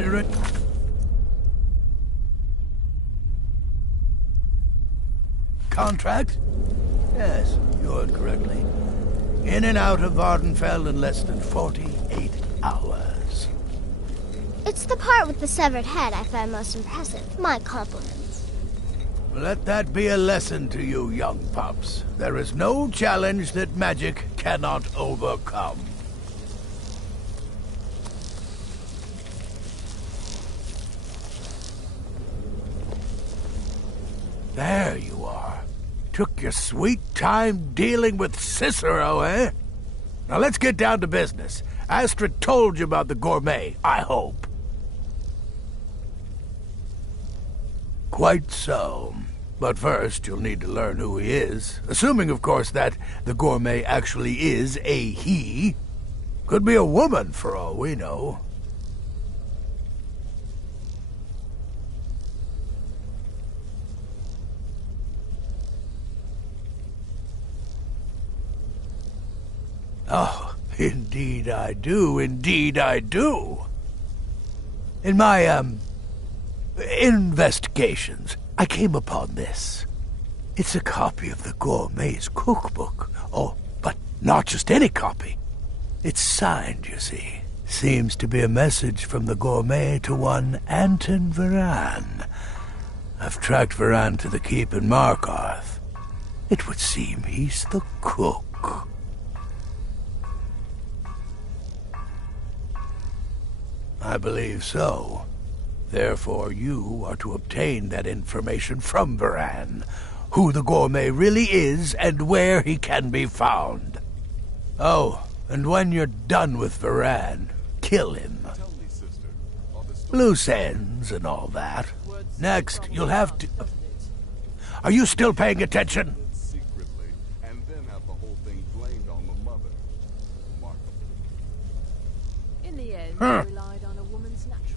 veteran... Contract? Yes, you heard correctly. In and out of Vardenfell in less than 48 hours. It's the part with the severed head I find most impressive. My compliments. Let that be a lesson to you, young pups. There is no challenge that magic cannot overcome. There you are. Took your sweet time dealing with Cicero, eh? Now let's get down to business. Astrid told you about the gourmet, I hope. Quite so. But first, you'll need to learn who he is. Assuming, of course, that the gourmet actually is a he. Could be a woman, for all we know. Oh, indeed I do, indeed I do. In my, investigations, I came upon this. It's a copy of the gourmet's cookbook. Oh, but not just any copy. It's signed, you see. Seems to be a message from the gourmet to one Anton Varan. I've tracked Varan to the keep in Markarth. It would seem he's the cook. I believe so. Therefore, you are to obtain that information from Varan, who the gourmet really is and where he can be found. Oh, and when you're done with Varan, kill him. Loose ends and all that. Next, you'll have to... Are you still paying attention? Huh.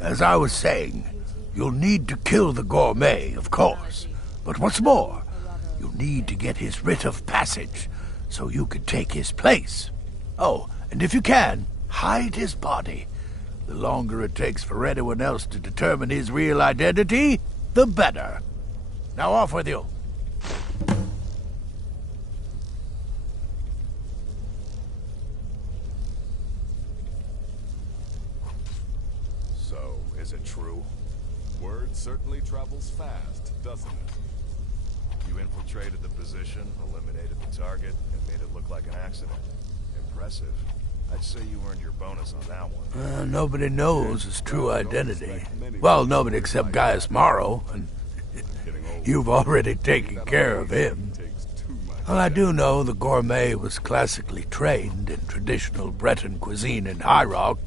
As I was saying, you'll need to kill the gourmet, of course. But what's more, you'll need to get his writ of passage, so you can take his place. Oh, and if you can, hide his body. The longer it takes for anyone else to determine his real identity, the better. Now off with you. Is it true? Word certainly travels fast, doesn't it? You infiltrated the position, eliminated the target, and made it look like an accident. Impressive. I'd say you earned your bonus on that one. Nobody knows his true identity. Well, nobody except Gaius Morrow, and you've already taken care of him. Well, I do know the gourmet was classically trained in traditional Breton cuisine in High Rock.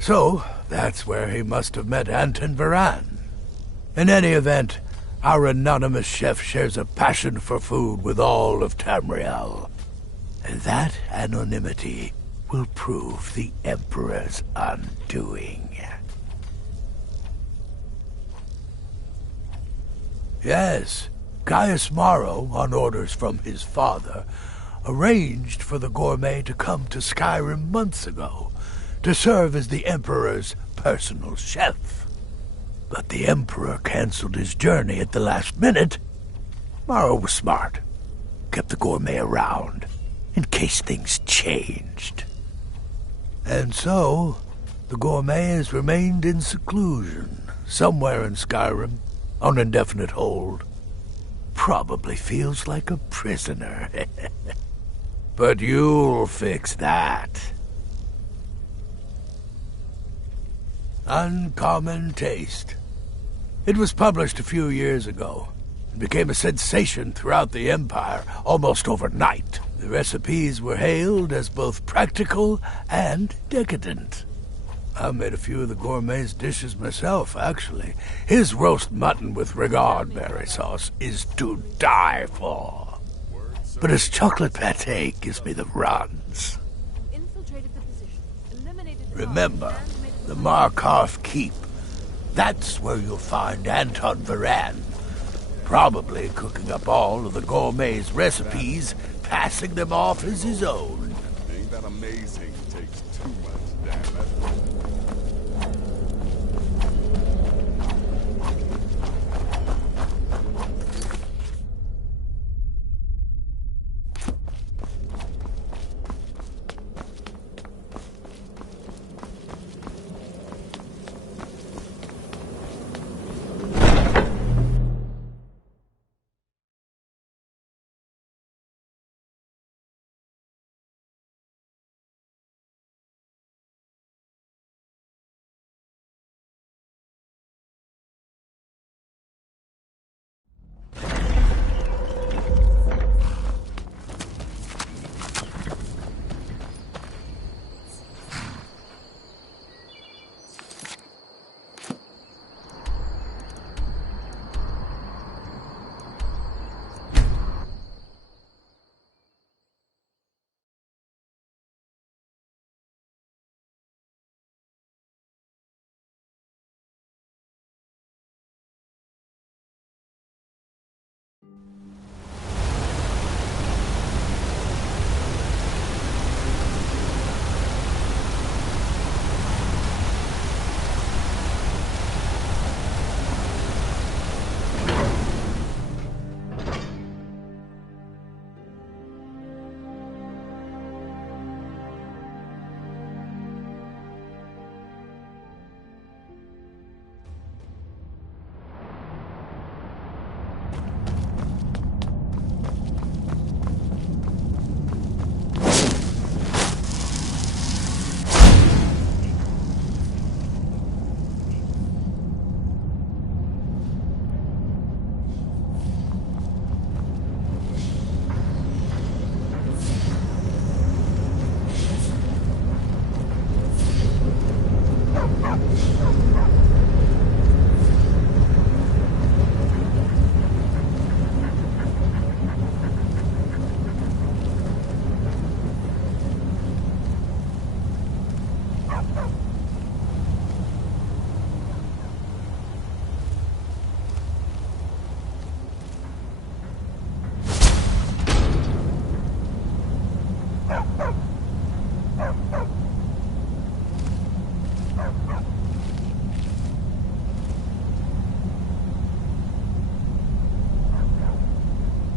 So, that's where he must have met Anton Varan. In any event, our anonymous chef shares a passion for food with all of Tamriel. And that anonymity will prove the Emperor's undoing. Yes, Gaius Morrow, on orders from his father, arranged for the gourmet to come to Skyrim months ago, to serve as the Emperor's personal chef. But the Emperor canceled his journey at the last minute. Morrow was smart. Kept the gourmet around, in case things changed. And so, the gourmet has remained in seclusion, somewhere in Skyrim, on indefinite hold. Probably feels like a prisoner. But you'll fix that. Uncommon Taste. It was published a few years ago and became a sensation throughout the Empire almost overnight. The recipes were hailed as both practical and decadent. I made a few of the gourmet's dishes myself, actually. His roast mutton with regard berry sauce is to die for. But his chocolate pâté gives me the runs. Remember, the Markarth Keep. That's where you'll find Anton Varan. Probably cooking up all of the gourmet's recipes, passing them off as his own. Ain't that amazing? Takes too much, damn it.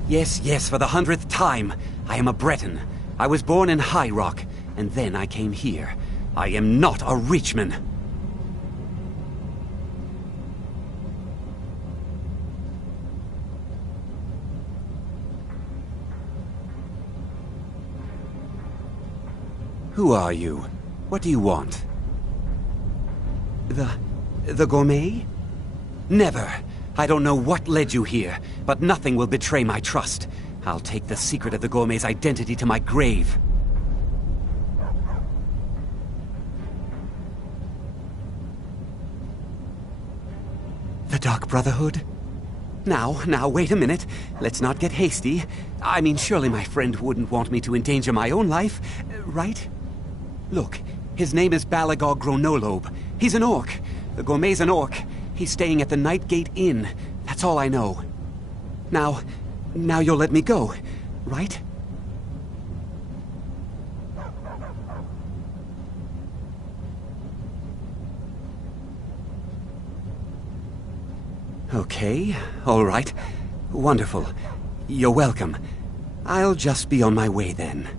Yes, yes, for the 100th time. I am a Breton. I was born in High Rock, and then I came here. I am not a Richman. Who are you? What do you want? The gourmet? Never! I don't know what led you here, but nothing will betray my trust. I'll take the secret of the gourmet's identity to my grave. The Dark Brotherhood? Now, wait a minute. Let's not get hasty. I mean, surely my friend wouldn't want me to endanger my own life, right? Look, his name is Balagog Gronolobe. He's an orc. The gourmet's an orc. He's staying at the Nightgate Inn. That's all I know. Now you'll let me go, right? Okay, all right. Wonderful. You're welcome. I'll just be on my way then.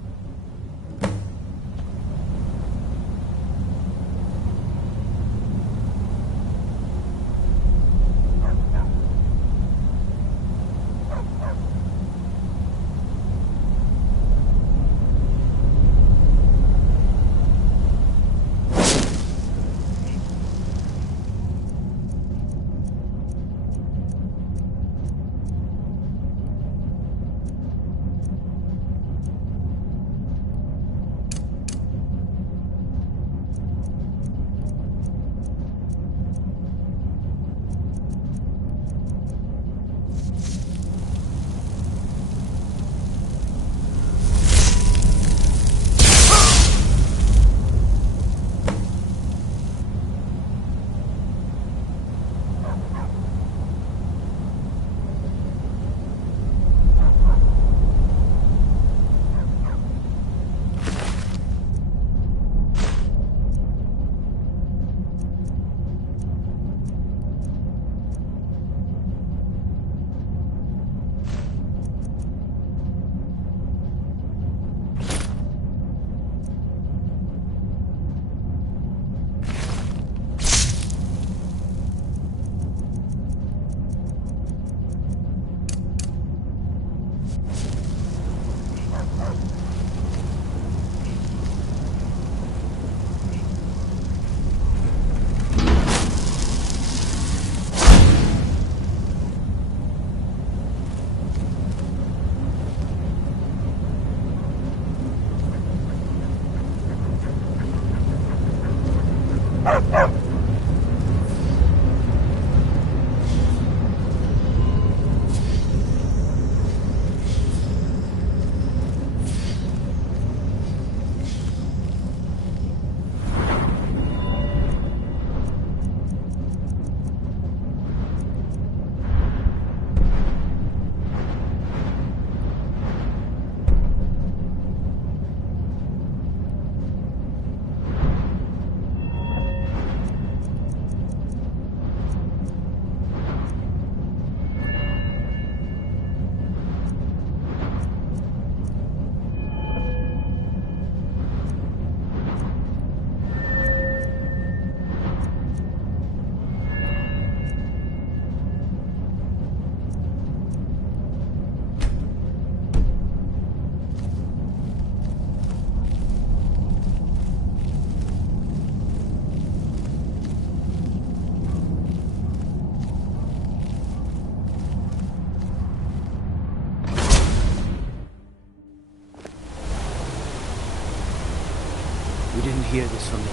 hear this from me.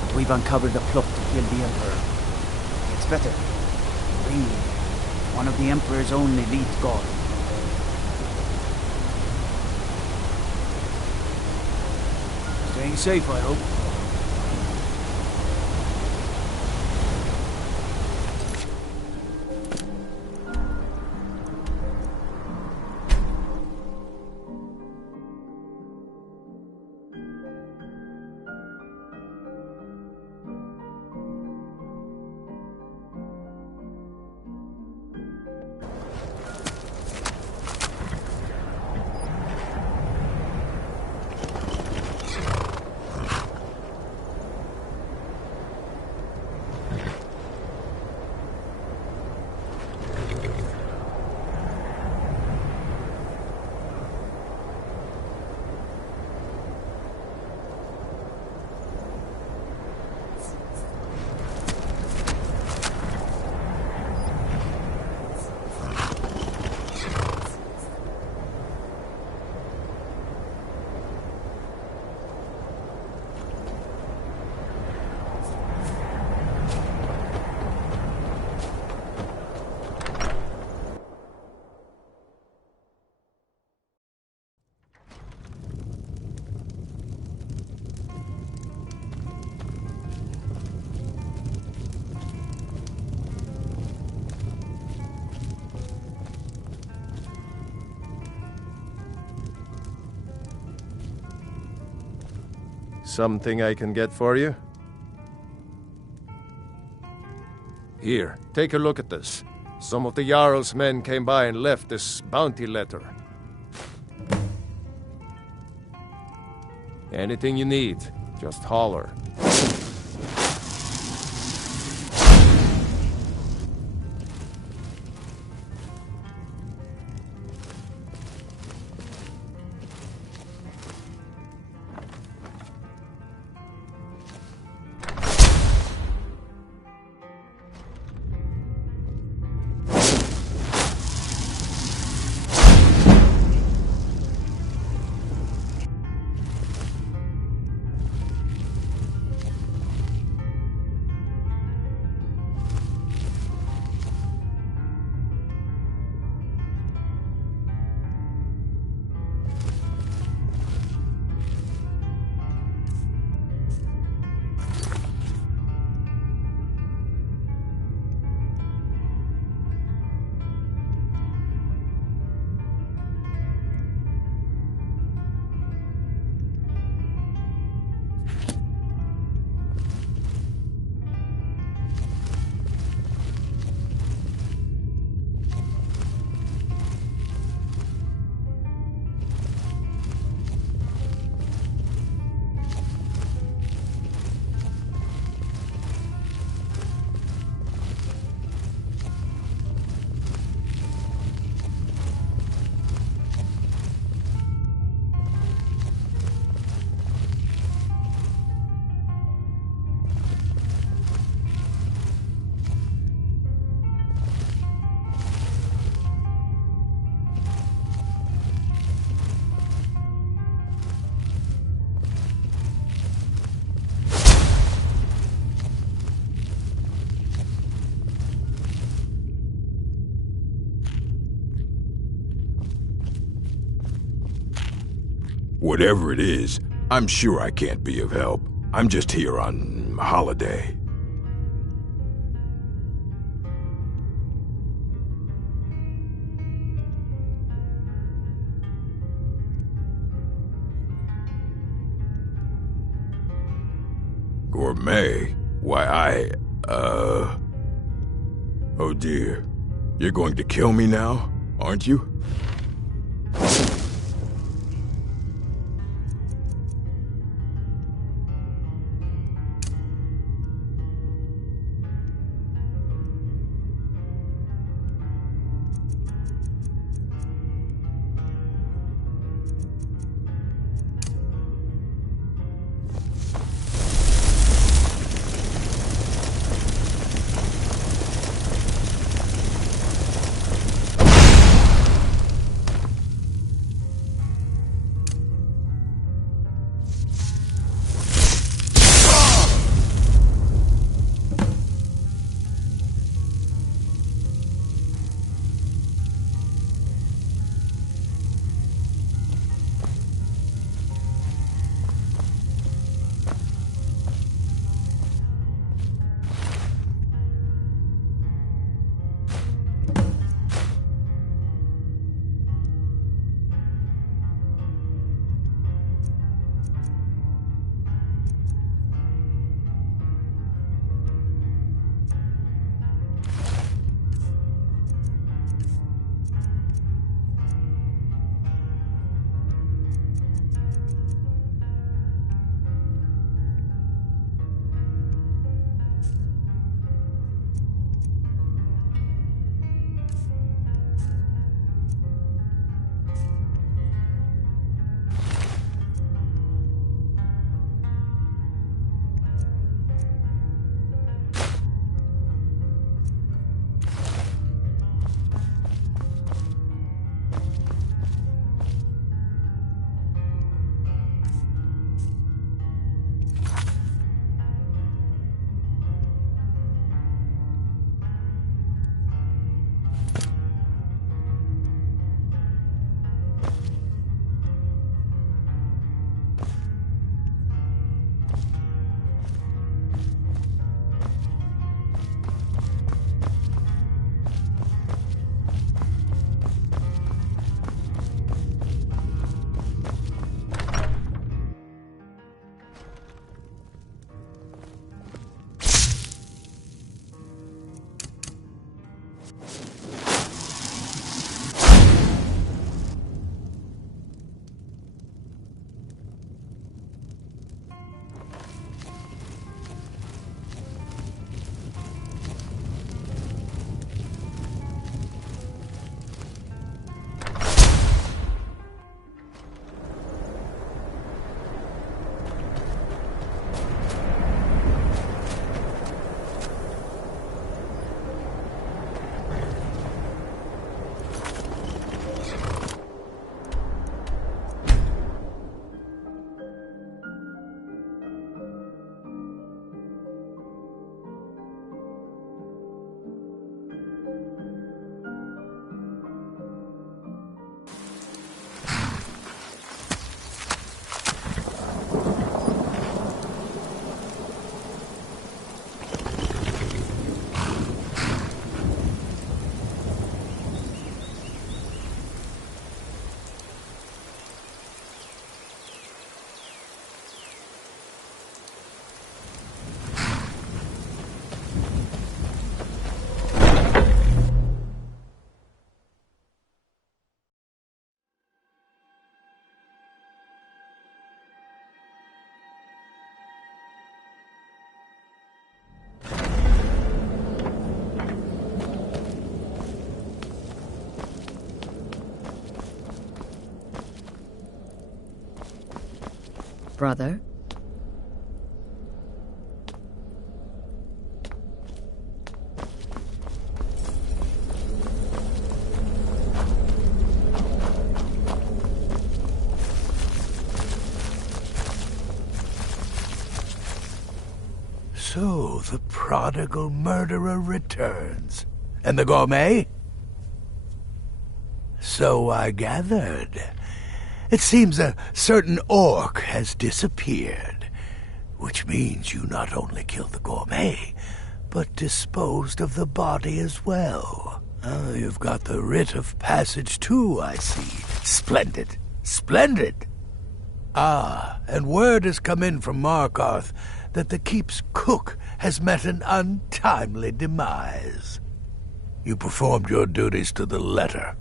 But we've uncovered the plot to kill the Emperor. It's better. Really. One of the Emperor's own elite guard. Staying safe, I hope. Something I can get for you? Here, take a look at this. Some of the Jarl's men came by and left this bounty letter. Anything you need, just holler. Whatever it is, I'm sure I can't be of help. I'm just here on holiday. Gourmet? Why, Oh dear. You're going to kill me now, aren't you? brother. So the prodigal murderer returns. And the gourmet? So I gathered. It seems a certain orc has disappeared, which means you not only killed the gourmet, but disposed of the body as well. Oh, you've got the writ of passage too, I see. Splendid. Splendid! Ah, and word has come in from Markarth that the keep's cook has met an untimely demise. You performed your duties to the letter.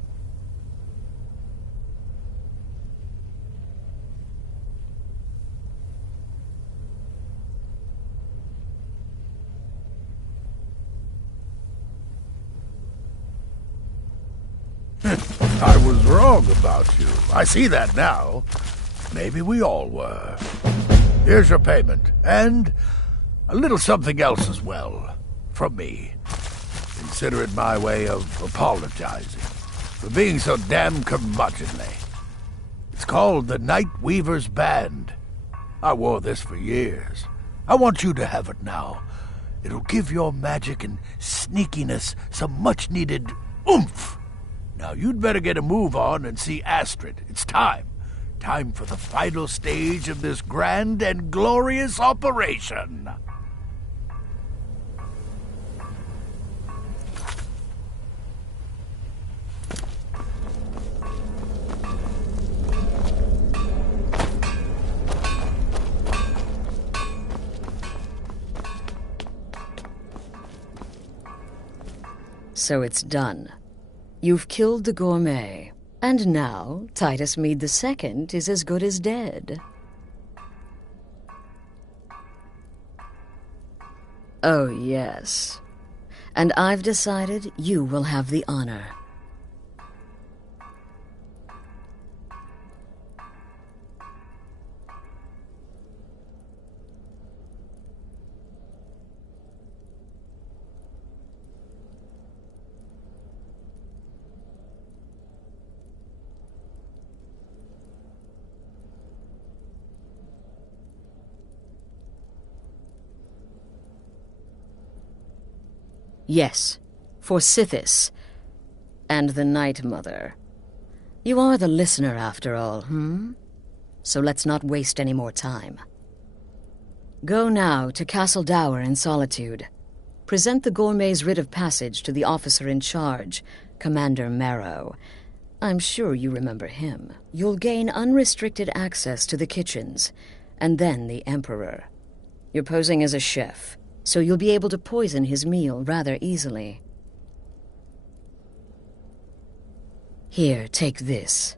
I was wrong about you. I see that now. Maybe we all were. Here's your payment, and a little something else as well, from me. Consider it my way of apologizing for being so damn curmudgeonly. It's called the Night Weaver's Band. I wore this for years. I want you to have it now. It'll give your magic and sneakiness some much-needed oomph. Now you'd better get a move on and see Astrid. It's time. Time for the final stage of this grand and glorious operation. So it's done. You've killed the gourmet. And now, Titus Mead II is as good as dead. Oh, yes. And I've decided you will have the honor. Yes, for Sithis, and the Night Mother. You are the listener, after all, So let's not waste any more time. Go now to Castle Dower in Solitude. Present the gourmet's writ of passage to the officer in charge, Commander Marrow. I'm sure you remember him. You'll gain unrestricted access to the kitchens, and then the Emperor. You're posing as a chef, so you'll be able to poison his meal rather easily. Here, take this.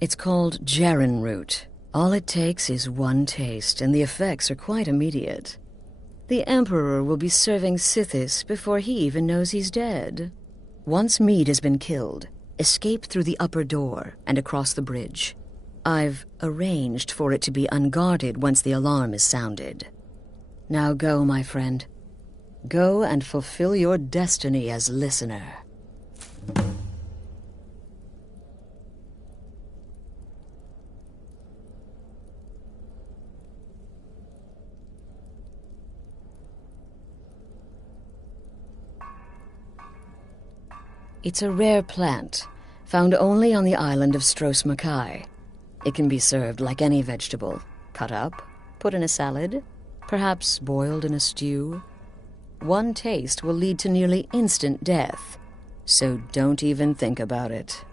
It's called Jaren root. All it takes is one taste, and the effects are quite immediate. The Emperor will be serving Sithis before he even knows he's dead. Once Mead has been killed, escape through the upper door and across the bridge. I've arranged for it to be unguarded once the alarm is sounded. Now go, my friend. Go and fulfill your destiny as listener. It's a rare plant, found only on the island of Stros Makai. It can be served like any vegetable, cut up, put in a salad, perhaps boiled in a stew. One taste will lead to nearly instant death, so don't even think about it.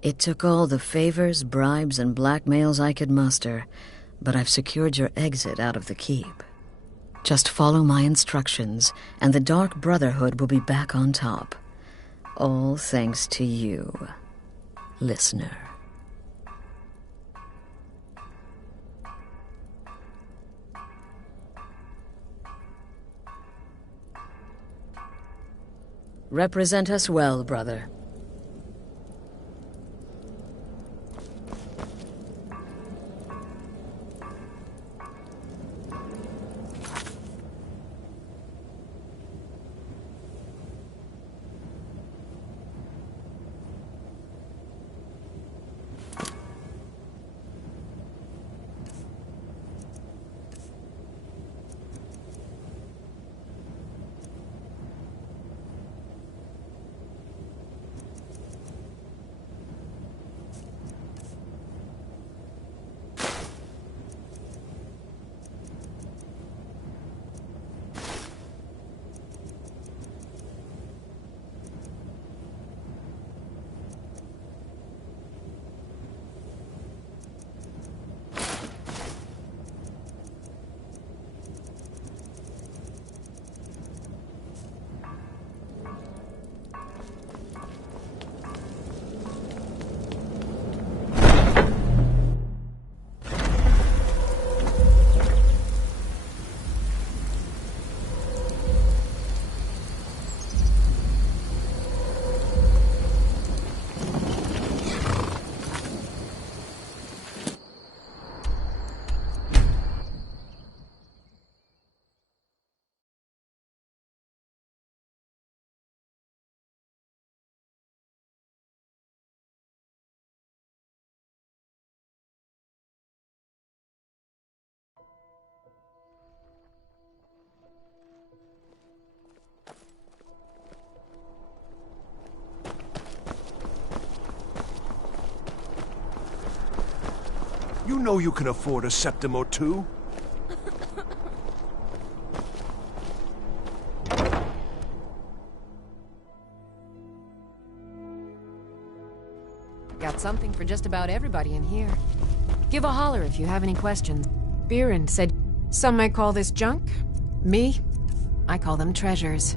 It took all the favors, bribes, and blackmails I could muster, but I've secured your exit out of the keep. Just follow my instructions, and the Dark Brotherhood will be back on top. All thanks to you, listener. Represent us well, brother. You know you can afford a septim or two. Got something for just about everybody in here. Give a holler if you have any questions. Biren said some might call this junk. Me, I call them treasures.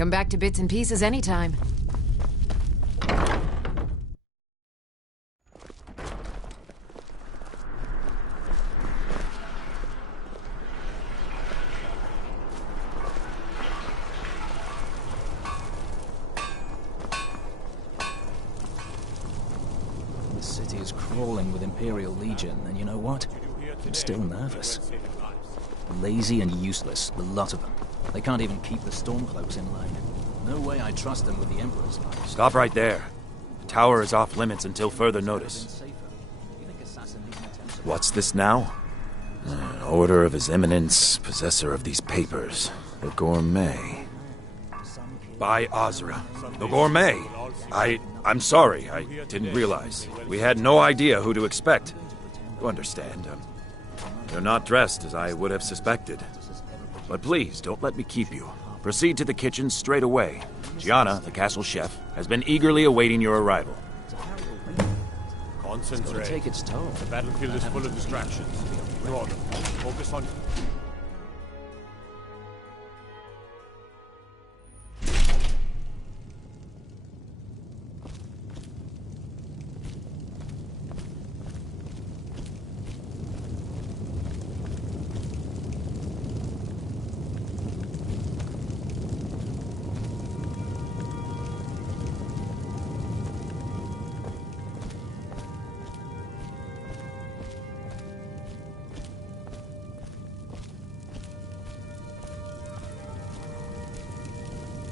Come back to Bits and Pieces anytime. The city is crawling with Imperial Legion, and you know what? I'm still nervous. Lazy and useless, the lot of them. They can't even keep the Stormcloaks in line. No way I trust them with the Emperor's life. Stop right there. The tower is off limits until further notice. What's this now? Order of His Eminence, possessor of these papers. The Gourmet. By Azra. The Gourmet! I'm sorry, I didn't realize. We had no idea who to expect. You understand, you're not dressed as I would have suspected. But please, don't let me keep you. Proceed to the kitchen straight away. Gianna, the castle chef, has been eagerly awaiting your arrival. Concentrate. Take its toll. The battlefield is full of distractions. Ignore them. Focus on...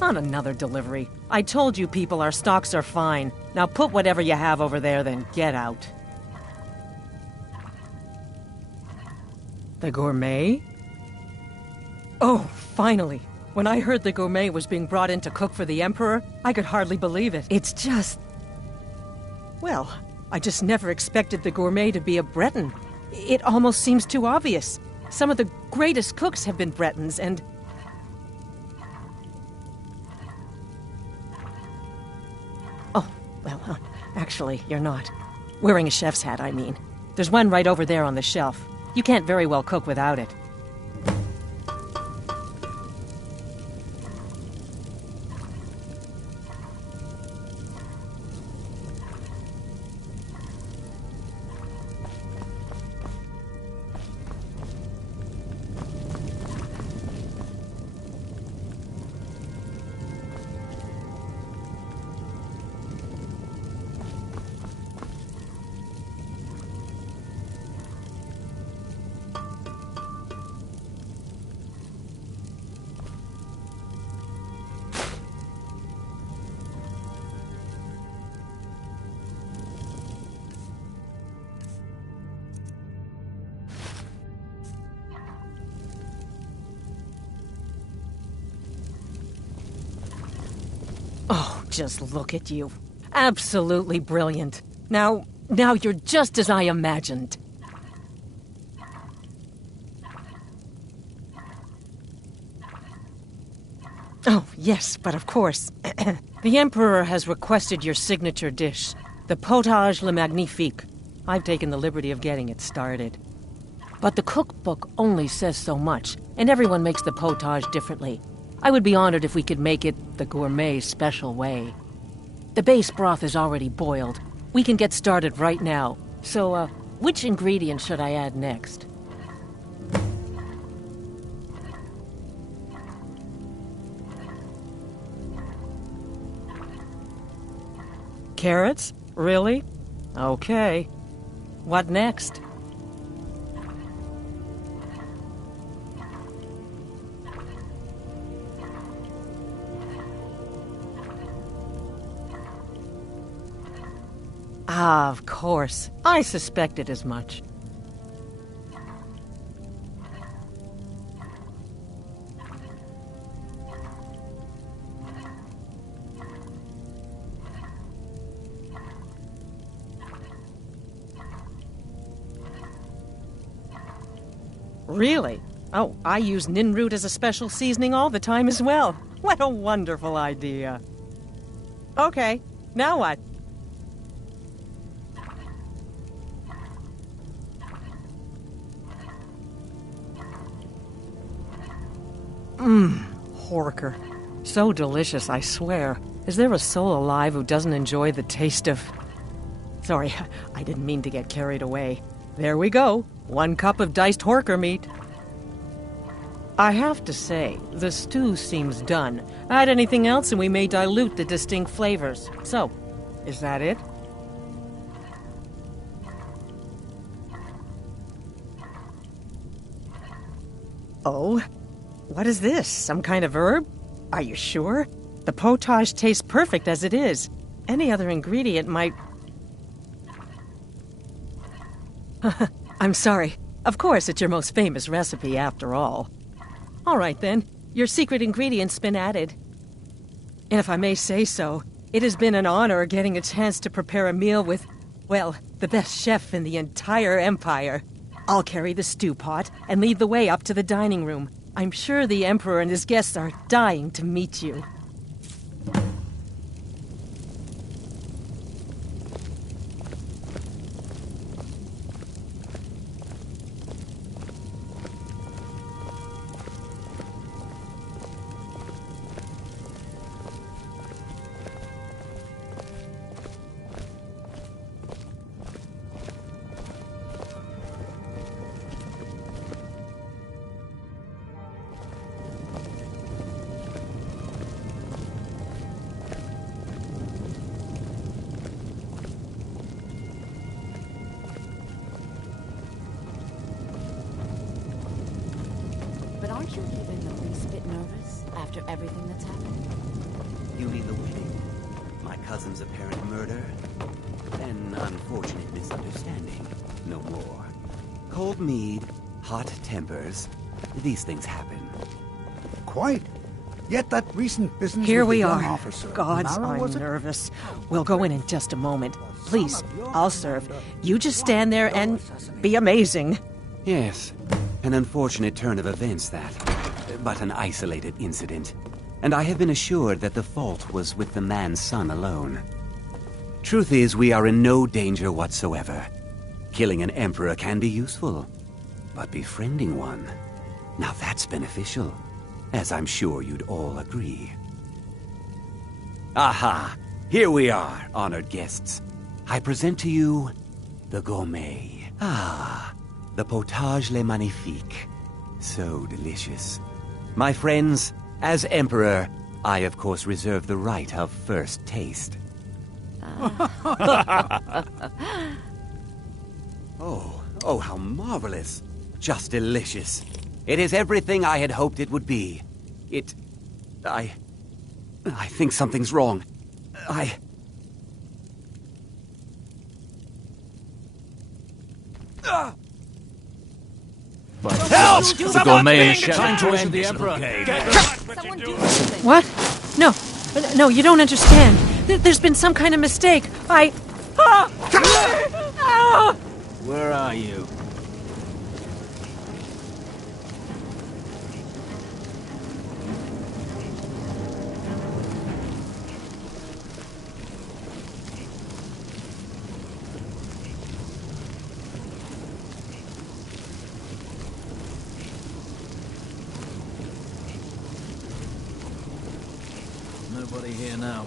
On another delivery. I told you people our stocks are fine. Now put whatever you have over there, then get out. The Gourmet? Oh, finally. When I heard the Gourmet was being brought in to cook for the Emperor, I could hardly believe it. It's just... Well, I just never expected the Gourmet to be a Breton. It almost seems too obvious. Some of the greatest cooks have been Bretons, and... Well, actually, you're not. Wearing a chef's hat, I mean. There's one right over there on the shelf. You can't very well cook without it. Oh, just look at you. Absolutely brilliant. Now you're just as I imagined. Oh, yes, but of course. The Emperor has requested your signature dish, the potage le magnifique. I've taken the liberty of getting it started. But the cookbook only says so much, and everyone makes the potage differently. I would be honored if we could make it the Gourmet special way. The base broth is already boiled. We can get started right now. So, which ingredient should I add next? Carrots? Really? Okay. What next? Ah, of course. I suspected as much. Really? Oh, I use ninroot as a special seasoning all the time as well. What a wonderful idea. Okay, now what? Horker. So delicious, I swear. Is there a soul alive who doesn't enjoy the taste of... Sorry, I didn't mean to get carried away. There we go. 1 cup of diced horker meat. I have to say, the stew seems done. Add anything else and we may dilute the distinct flavors. So, is that it? Oh? What is this? Some kind of herb? Are you sure? The potage tastes perfect as it is. Any other ingredient might... I'm sorry. Of course, it's your most famous recipe after all. All right, then. Your secret ingredient's been added. And if I may say so, it has been an honor getting a chance to prepare a meal with, well, the best chef in the entire empire. I'll carry the stew pot and lead the way up to the dining room. I'm sure the Emperor and his guests are dying to meet you. But aren't you even the least bit nervous after everything that's happened? You mean the wedding? My cousin's apparent murder? An unfortunate misunderstanding. No more. Cold mead, hot tempers. These things happen. Quite. Yet that recent business Here with we the young are. officer, Gods, Mara, I'm was it? nervous. We'll go in just a moment. Please, I'll serve. You just stand there and be amazing. Yes. An unfortunate turn of events, that. But an isolated incident. And I have been assured that the fault was with the man's son alone. Truth is, we are in no danger whatsoever. Killing an emperor can be useful. But befriending one... now that's beneficial. As I'm sure you'd all agree. Aha! Here we are, honored guests. I present to you... the gourmet. Ah... the potage le magnifique. So delicious. My friends, as Emperor, I of course reserve the right of first taste. Oh, how marvelous. Just delicious. It is everything I had hoped it would be. I think something's wrong. Help! The gourmet is Time to end the this Emperor. What? No. No, you don't understand. There's been some kind of mistake. Where are you? Nobody here now.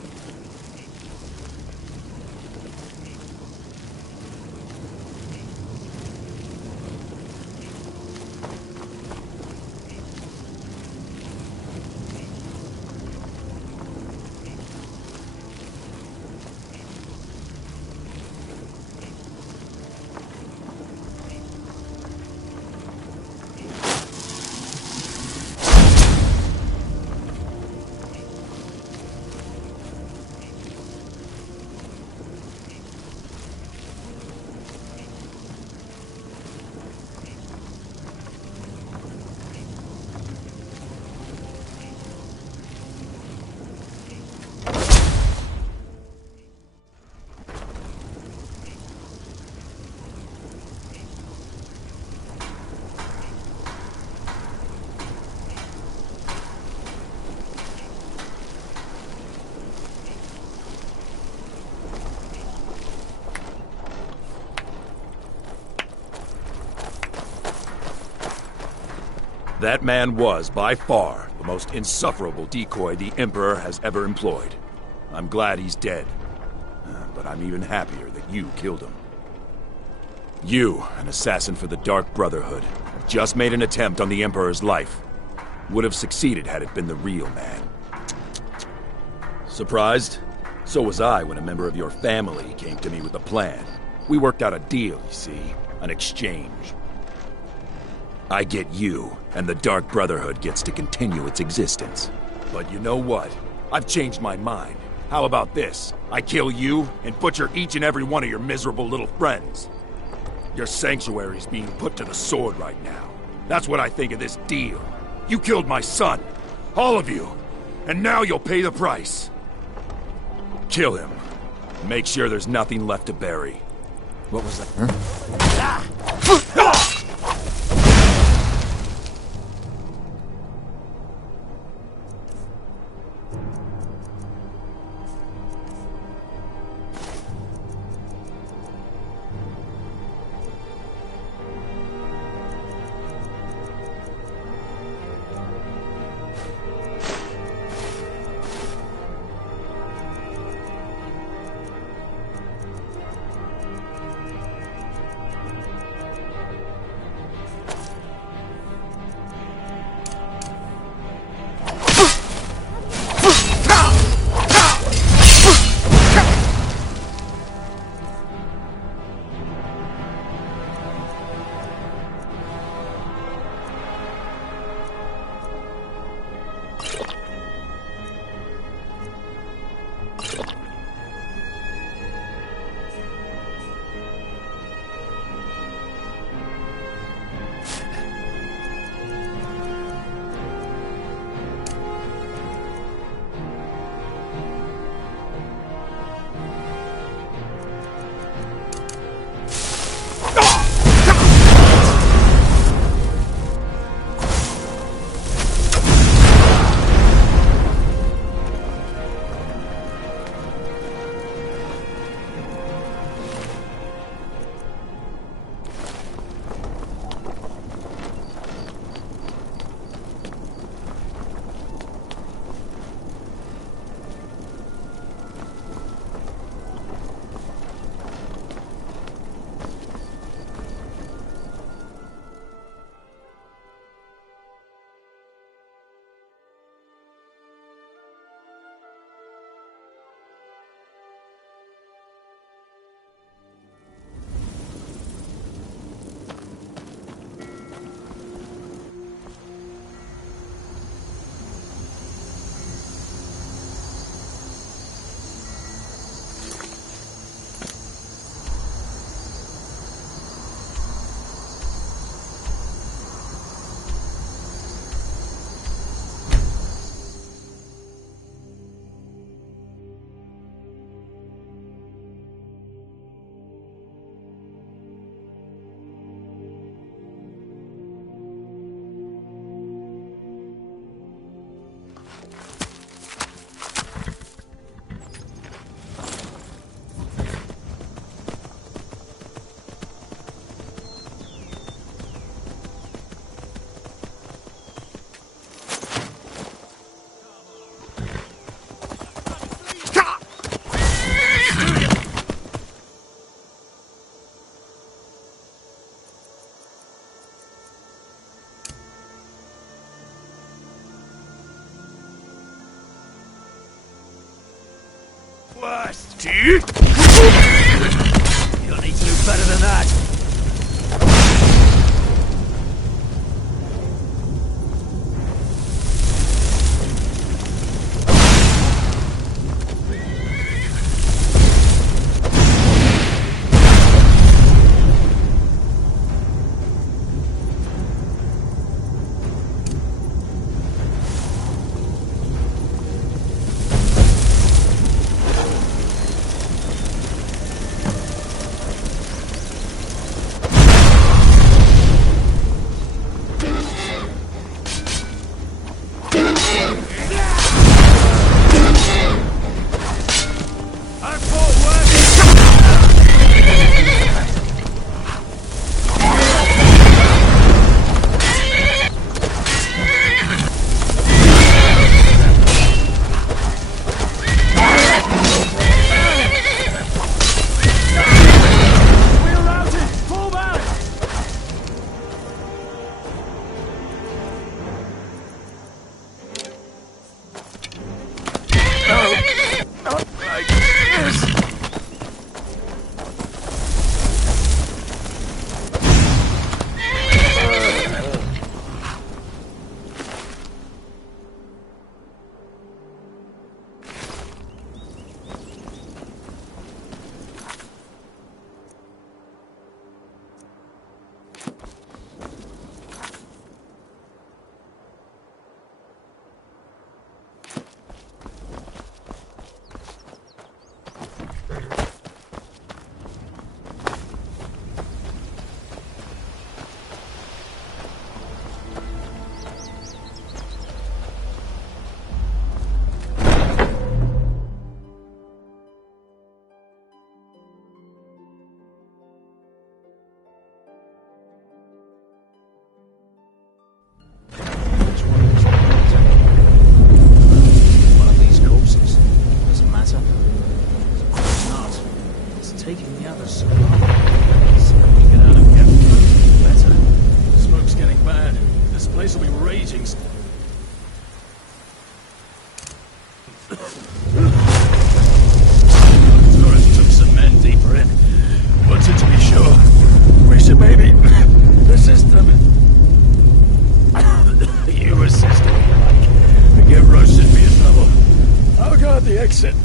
That man was, by far, The most insufferable decoy the Emperor has ever employed. I'm glad he's dead. But I'm even happier that you killed him. You, an assassin for the Dark Brotherhood, have just made an attempt on the Emperor's life. Would have succeeded had it been the real man. Surprised? So was I when a member of your family came to me with a plan. We worked out a deal, you see. An exchange. I get you, and the Dark Brotherhood gets to continue its existence. But you know what? I've changed my mind. How about this? I kill you, and butcher each and every one of your miserable little friends. Your sanctuary's being put to the sword right now. That's what I think of this deal. You killed my son. All of you. And now you'll pay the price. Kill him. Make sure there's nothing left to bury. What was that? Huh? Blast! You don't need to do better than that! Tourists took some men deeper in. Wanted to be sure. We should maybe assist them. You assist me, like. And get roasted for your trouble. I'll guard the exit.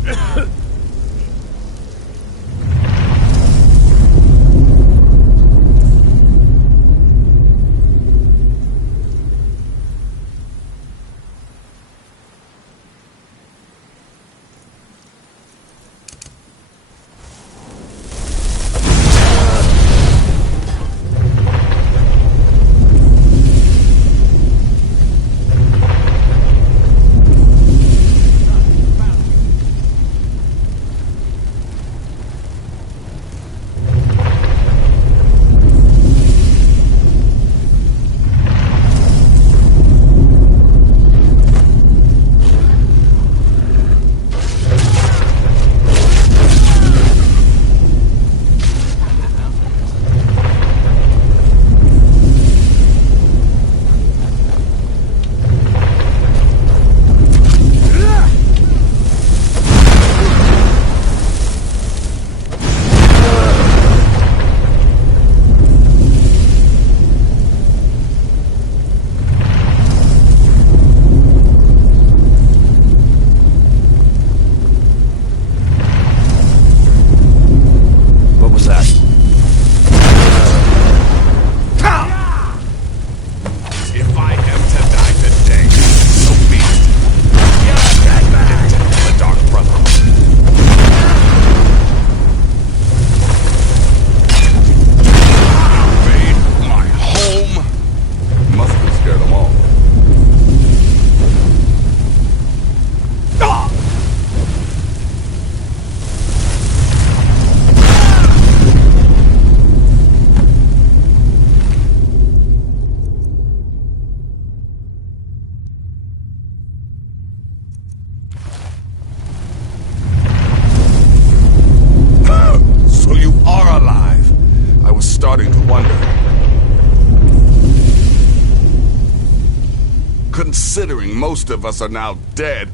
Considering most of us are now dead,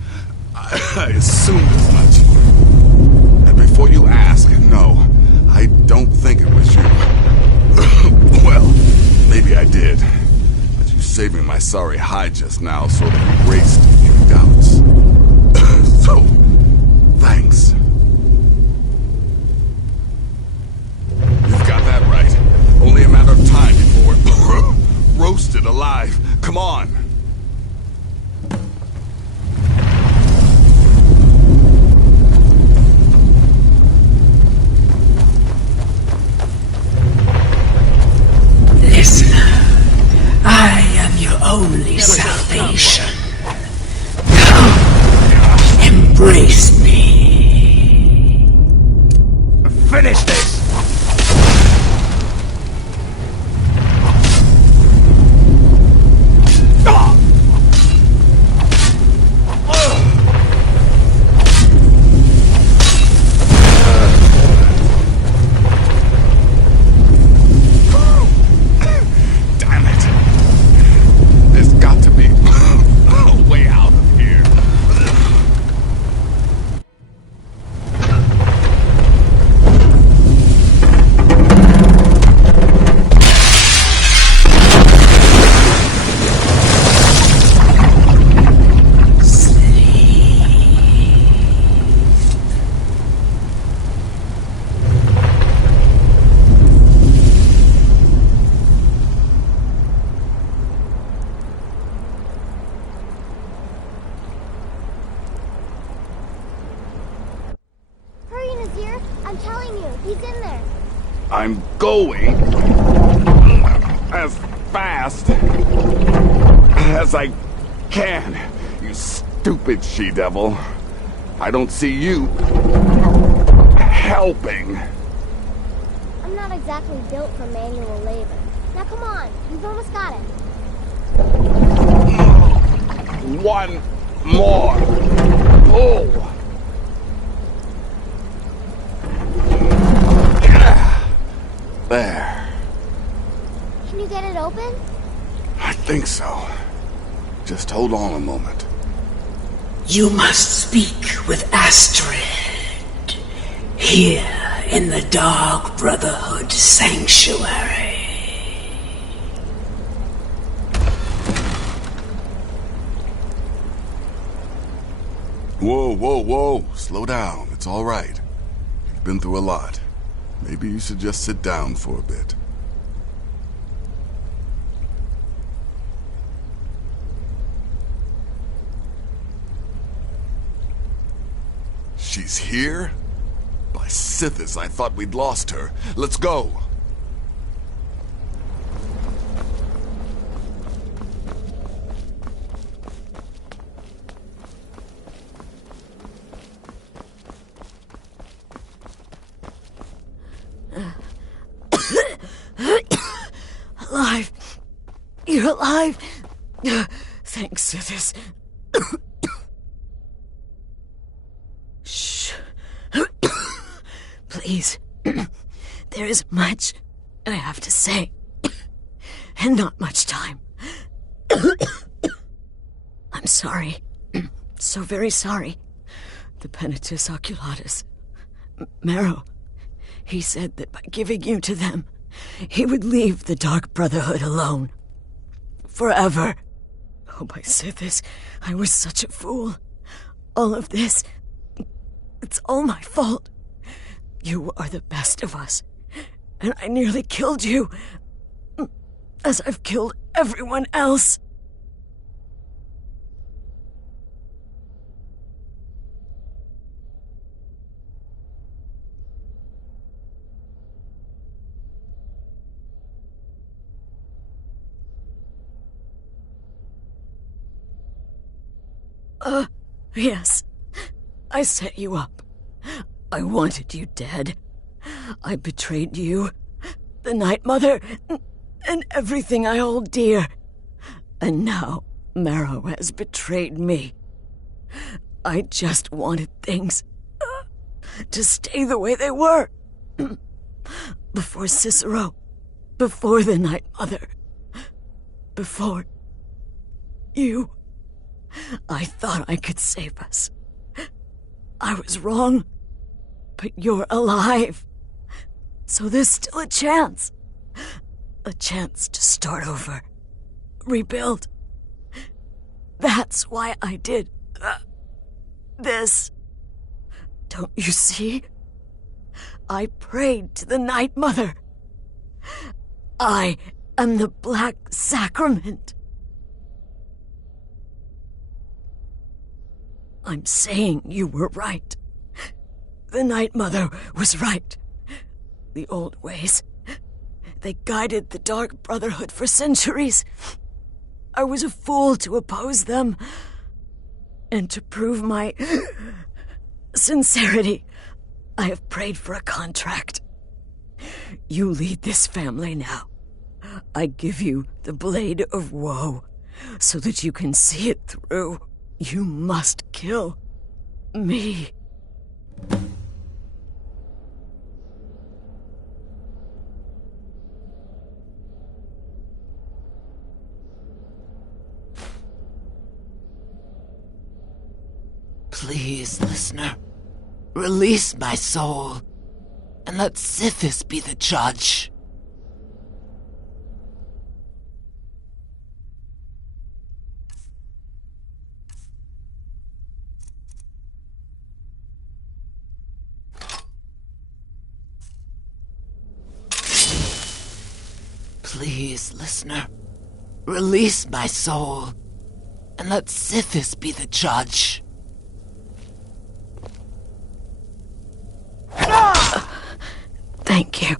I assumed as much. And before you ask, no, I don't think it was you. Well, maybe I did. But you saving my sorry hide just now sort of erased any doubts. So, thanks. You've got that right. Only a matter of time before we're roasted alive. Come on. I am your only salvation. Come, embrace me. Finish this! I'm telling you, he's in there. I'm going as fast as I can, you stupid she-devil. I don't see you helping. I'm not exactly built for manual labor. Now come on, you've almost got it. One more pull. There. Can you get it open? I think so. Just hold on a moment. You must speak with Astrid. Here in the Dark Brotherhood Sanctuary. Whoa, whoa, whoa. Slow down. It's all right. You've been through a lot. Maybe you should just sit down for a bit. She's here? By Sithis, I thought we'd lost her. Let's go. Alive. You're alive. Thanks, Sithis. Shh. Please. There is much I have to say, and not much time. I'm sorry. So very sorry. The Penitus Oculatus. Marrow. He said that by giving you to them, he would leave the Dark Brotherhood alone. Forever. Oh, my Sithis, I was such a fool. All of this, it's all my fault. You are the best of us, and I nearly killed you, as I've killed everyone else. Yes. I set you up. I wanted you dead. I betrayed you, the Night Mother, and everything I hold dear. And now Marrow has betrayed me. I just wanted things to stay the way they were. Before Cicero, before the Night Mother, before you. I thought I could save us. I was wrong, but you're alive. So there's still a chance. A chance to start over. Rebuild. That's why I did this. Don't you see? I prayed to the Night Mother. I am the Black Sacrament. I'm saying you were right. The Night Mother was right. The old ways, they guided the Dark Brotherhood for centuries. I was a fool to oppose them. And to prove my sincerity, I have prayed for a contract. You lead this family now. I give you the Blade of Woe, so that you can see it through. You must kill me. Please, listener, release my soul, and let Sithis be the judge. Please, listener, release my soul, and let Sithis be the judge. Thank you.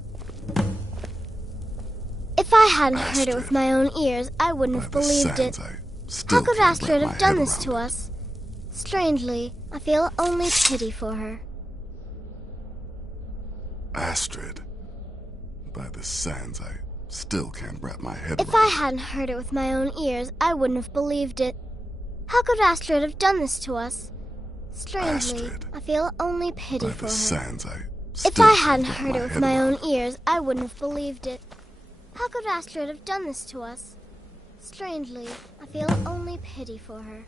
If I hadn't heard it with my own ears, I wouldn't have believed it. How could Astrid have done this to us? Strangely, I feel only pity for her. Astrid. By the sands, I still can't wrap my head around. If I hadn't heard it with my own ears, I wouldn't have believed it. How could Astrid have done this to us? Strangely, I feel only pity for her. Sands, if I hadn't heard it with my own ears, I wouldn't have believed it. How could Astrid have done this to us? Strangely, I feel only pity for her.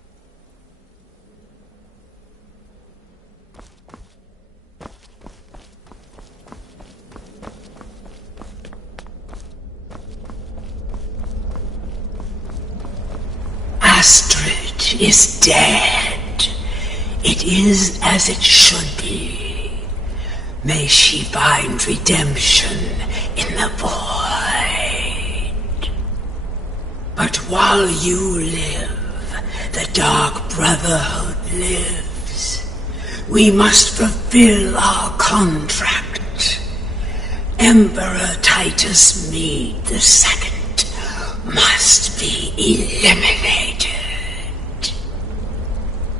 judge is dead. It is as it should be. May she find redemption in the void. But while you live, the Dark Brotherhood lives. We must fulfill our contract. Emperor Titus Mede II must be eliminated.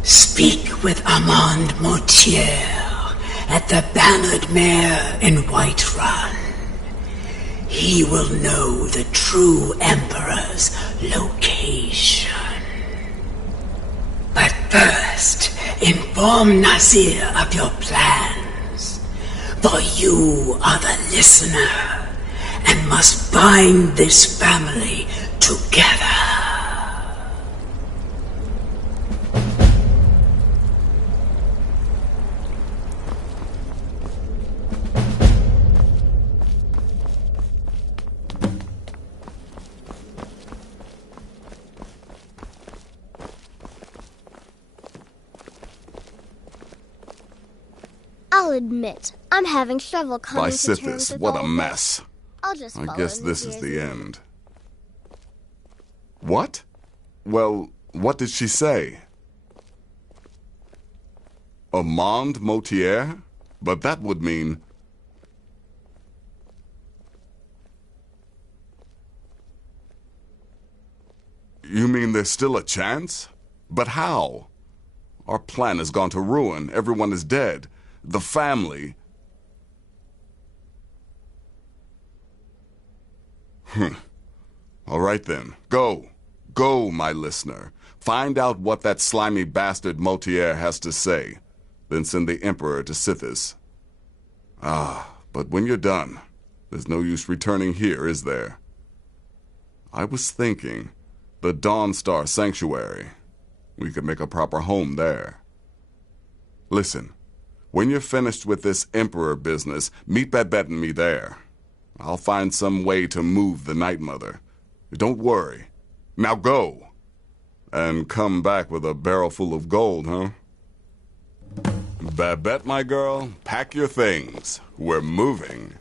Speak with Armand Mortier at the Bannered Mare in Whiterun. He will know the true Emperor's location. But first, inform Nazir of your plans, for you are the listener and must bind this family together. I'll admit, I'm having trouble coming to terms Sithis, with what all a mess. this. I'll just I follow guess this is Nazir's the lead. end. What? Well, what did she say? Armand Mortier? But that would mean... You mean there's still a chance? But how? Our plan has gone to ruin. Everyone is dead. The family... All right then. Go. Go, my listener. Find out what that slimy bastard Mortier has to say. Then send the Emperor to Sithis. But when you're done, there's no use returning here, is there? I was thinking, the Dawnstar Sanctuary. We could make a proper home there. Listen, when you're finished with this Emperor business, meet Babette and me there. I'll find some way to move the Night Mother. Don't worry. Now go. And come back with a barrel full of gold, huh? Babette, my girl, pack your things. We're moving.